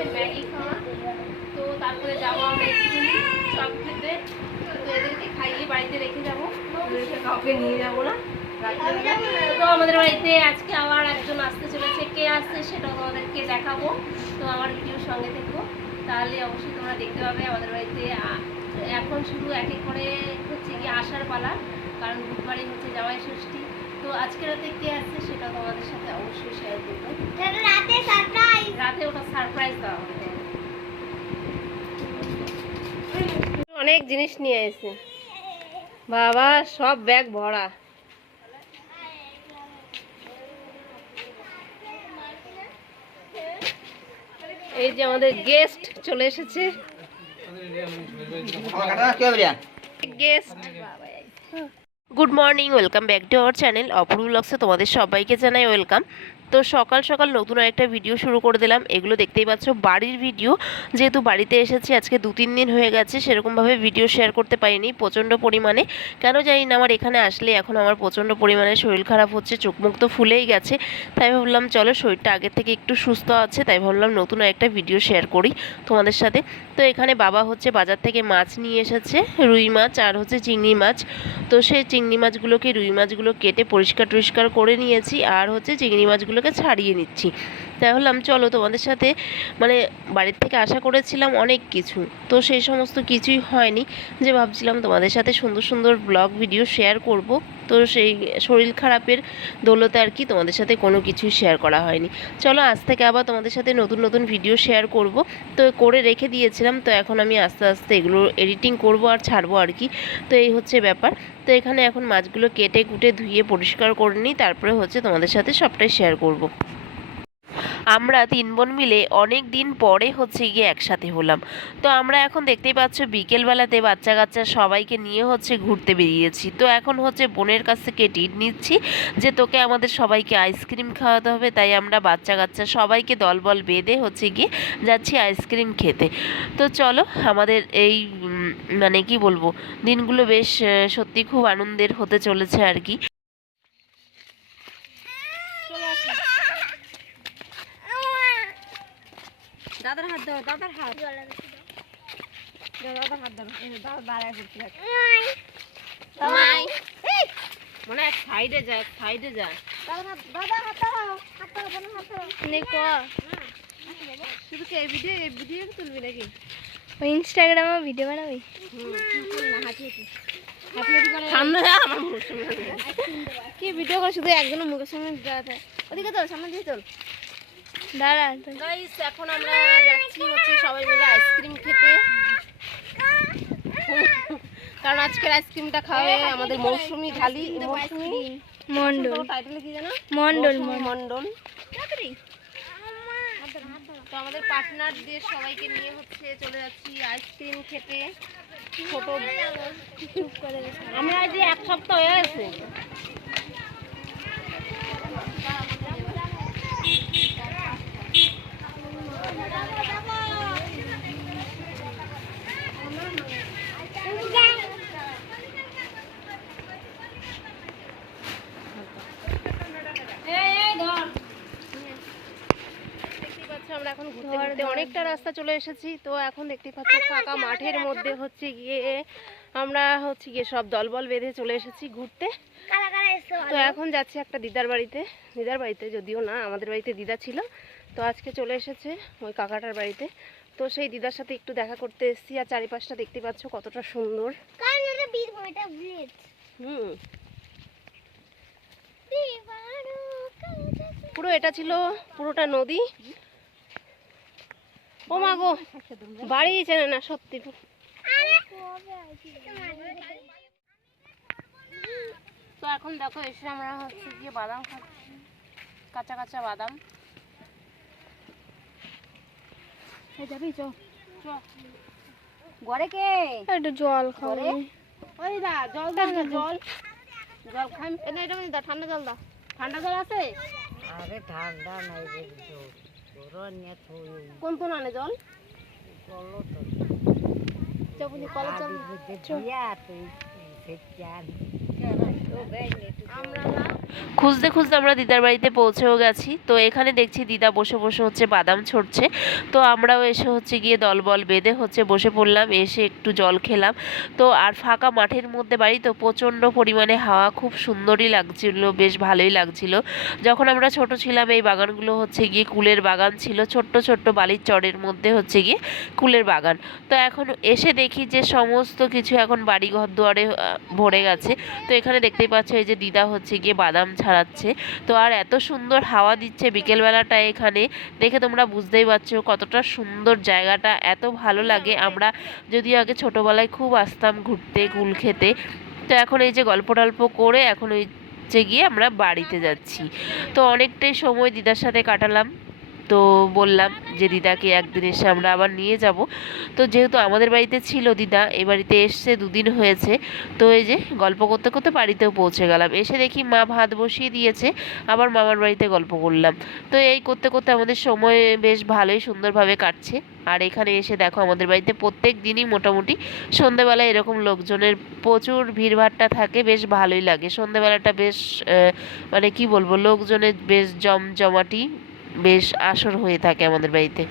হচ্ছে ম্যাগি খাওয়া। তো তারপরে যাবো আমরা একটু চপ খেতে। তো এদেরকে খাইয়ে বাড়িতে রেখে যাবো, এদেরকে কাউকে নিয়ে যাবো না রাত্রেবেলা। তো আমাদের বাড়িতে আজকে আবার একজন আসতে চলেছে, কে আসছে সেটাও তোমাদেরকে দেখাবো। তো আমার ভিডিওর সঙ্গে থেকো, তাহলে অবশ্যই তোমরা দেখতে পাবে আমাদের বাড়িতে। এখন শুধু এক এক করে হচ্ছে গিয়ে আসার পালা, কারণ বুধবারই হচ্ছে জামাই ষষ্ঠী। তো আজকে রাতে কে আসছে সেটা তোমাদের সাথে অবশ্যই শেয়ার করবো। রাতে ওটা সারপ্রাইজ দেওয়া হবে। অনেক জিনিস নিয়ে এসেছে বাবা, সব ব্যাগ ভরা। এই যে আমাদের গেস্ট চলে এসেছে। Guest good morning, welcome back to our channel Apurba ব্লগসে তোমাদের সবাইকে জানাই ওয়েলকাম। তো সকাল সকাল নতুন একটা ভিডিও শুরু করে দিলাম। এগুলো দেখতেই পাচ্ছ বাড়ির ভিডিও, যেহেতু বাড়িতে এসেছি আজকে 2-3 দিন হয়ে গেছে, সেরকমভাবে ভিডিও শেয়ার করতে পারিনি প্রচণ্ড পরিমাণে। কেন জানি না, আমার এখানে আসলে এখন আমার প্রচণ্ড পরিমাণে শরীর খারাপ হচ্ছে, চোখ মুখ তো ফুলেই গেছে। তাই ভাবলাম চলো শরীরটা আগের থেকে একটু সুস্থ আছে, তাই ভাবলাম নতুন একটা ভিডিও শেয়ার করি তোমাদের সাথে। তো এখানে বাবা হচ্ছে বাজার থেকে মাছ নিয়ে এসেছে, রুই মাছ আর হচ্ছে চিংড়ি মাছ। তো সেই চিংড়ি মাছগুলোকে, রুই মাছগুলো কেটে পরিষ্কার টরিষ্কার করে নিয়েছি, আর হচ্ছে চিংড়ি মাছগুলোকে ছাড়িয়ে নিচ্ছি। তাই হলাম চলো তোমাদের সাথে, মানে বাড়ির থেকে আশা করেছিলাম অনেক কিছু, তো সেই সমস্ত কিছুই হয়নি। যে ভাবছিলাম তোমাদের সাথে সুন্দর সুন্দর ব্লগ ভিডিও শেয়ার করব, তো সেই শরীর খারাপের দৌলতে আর কি তোমাদের সাথে কোনো কিছুই শেয়ার করা হয়নি। চলো আজ থেকে আবার তোমাদের সাথে নতুন নতুন ভিডিও শেয়ার করব। তো করে রেখে দিয়েছিলাম, তো এখন আমি আস্তে আস্তে এগুলো এডিটিং করব আর ছাড়বো আর কি। তো এই হচ্ছে ব্যাপার। তো এখানে এখন মাছগুলো কেটে কুটে ধুয়ে পরিষ্কার করে নিই, তারপরে হচ্ছে তোমাদের সাথে সবটাই শেয়ার করব। আমরা 3 বোন মিলে অনেক দিন পরে হচ্ছে গিয়ে একসাথে হলাম। তো আমরা এখন দেখতেই পাচ্ছ বিকেলবেলাতে বাচ্চা কাচ্চা সবাইকে নিয়ে হচ্ছে ঘুরতে বেরিয়েছি। তো এখন হচ্ছে বোনের কাছ থেকে টিট নিচ্ছি যে তোকে আমাদের সবাইকে আইসক্রিম খাওয়াতে হবে, তাই আমরা বাচ্চা কাচ্চা সবাইকে দলবল বেঁধে হচ্ছে গিয়ে যাচ্ছি আইসক্রিম খেতে। তো চলো আমাদের এই মানে কি বলবো, দিনগুলো বেশ সত্যি খুব আনন্দের হতে চলেছে আর কি। দাদার হাত দাও, দাদার হাত, দাদার হাত ধরো, দাদা দাঁড়ায় করতে মনে এক সাইডে যায়, সাইডে যায়। দাদার হাত দাও, হাত দাও, হাত দাও নেকো। শুধু কি এই ভিডিও তুলবি নাকি ওই ইনস্টাগ্রামে ভিডিও বানাবি? কি ভিডিও করে শুধু একজনের মুখের সামনে দাঁড়াতে? ওদিকে তোর সামনে দিয়ে তোল। দাঁড়া গাইস, এখন আমরা যাচ্ছি হচ্ছে সবাই মিলে আইসক্রিম খেতে, কারণ আজকের আইসক্রিমটা খাওয়াবে আমাদের মৌসুমি ঢালি, মৌসুমি মন্ডল, টাইটেলে কি জানো? মন্ডল মন্ডল। তো আমাদের পার্টনারদের সবাইকে নিয়ে হচ্ছে চলে যাচ্ছি আইসক্রিম খেতে। ছোট আমরা আজ 1 সপ্তাহ হয়ে গেছে। আমরা এখন ঘুরতে ঘুরতে অনেকটা রাস্তা চলে এসেছি। তো এখন দেখতে পাচ্ছি ফাঁকা মাঠের মধ্যে হচ্ছে গিয়ে আমরা হচ্ছে গিয়ে সব দলবল বেঁধে চলে এসেছি ঘুরতে। তো এখন যাচ্ছি একটা দিদার বাড়িতে, যদিও না আমাদের বাড়িতে দিদা ছিল, তো আজকে চলে এসেছে ওই কাকাটার বাড়িতে। তো সেই দিদার সাথে একটু দেখা করতে এসেছি। আর চারিপাশটা দেখতে পাচ্ছ কতটা সুন্দর। পুরো এটা ছিল পুরোটা নদী। ও মা গো, বাড়ি চেনে না সত্যি। তো এখন দেখো এসে আমরা হচ্ছে গিয়ে বাদাম খাচ্ছি, কাঁচা কাঁচা বাদাম। যাবি চ ঘরে, কে একটু জল খাবে? ওই দা জল দাও, জল জল খাই না, এটা দা ঠান্ডা জল দাও। ঠান্ডা জল আছে? আরে ঠান্ডা নাই রে, কোন কোন আনে জল? কল তো কলের জল। খুঁজতে খুঁজতে আমরা দিদার বাড়িতে পৌঁছেও গেছি। তো এখানে দেখছি দিদা বসে বসে হচ্ছে বাদাম ছড়ছে। তো আমরাও এসে হচ্ছে গিয়ে দলবল বেঁধে হচ্ছে বসে পড়লাম, এসে একটু জল খেলাম। তো আর ফাঁকা মাঠের মধ্যে বাড়ি, তো প্রচণ্ড পরিমাণে হাওয়া, খুব সুন্দরই লাগছিল, বেশ ভালোই লাগছিল। যখন আমরা ছোট ছিলাম এই বাগানগুলো হচ্ছে গিয়ে কুলের বাগান ছিল, ছোট্ট ছোট্ট বালির চরের মধ্যে হচ্ছে গিয়ে কুলের বাগান। তো এখন এসে দেখি যে সমস্ত কিছু এখন বাড়ি ঘর দুয়ারে ভরে গেছে। তো এখানে দেখতেই পাচ্ছ এই যে দিদা হচ্ছে গিয়ে বাদাম ছাড়াচ্ছে। তো আর এত সুন্দর হাওয়া দিচ্ছে বিকেলবেলাটা, এখানে দেখে তোমরা বুঝতেই পারছো কতটা সুন্দর জায়গাটা, এত ভালো লাগে। আমরা যদিও আগে ছোটোবেলায় খুব আসতাম ঘুরতে কুল খেতে। তো এখন এই যে গল্প টল্প করে এখন ওই যে গিয়ে আমরা বাড়িতে যাচ্ছি। তো অনেকটাই সময় দিদার সাথে কাটালাম। তো বললাম যে দিদাকে একদিন এসে আমরা আবার নিয়ে যাব। তো যেহেতু আমাদের বাড়িতে ছিল দিদা, এ বাড়িতে এসছে 2 দিন হয়েছে। তো এই যে গল্প করতে করতে বাড়িতেও পৌঁছে গেলাম। এসে দেখি মা ভাত বসিয়ে দিয়েছে, আবার মামার বাড়িতে গল্প করলাম। তো এই করতে করতে আমাদের সময় বেশ ভালোই সুন্দরভাবে কাটছে। আর এখানে এসে দেখো আমাদের বাড়িতে প্রত্যেক দিনই মোটামুটি সন্ধেবেলায় এরকম লোকজনের প্রচুর ভিড়ভাট্টা থাকে, বেশ ভালোই লাগে সন্ধেবেলাটা। বেশ মানে কি বলবো, লোকজনের বেশ জমজমাটি বেশ আসর হয়ে থাকে আমাদের বাড়িতে।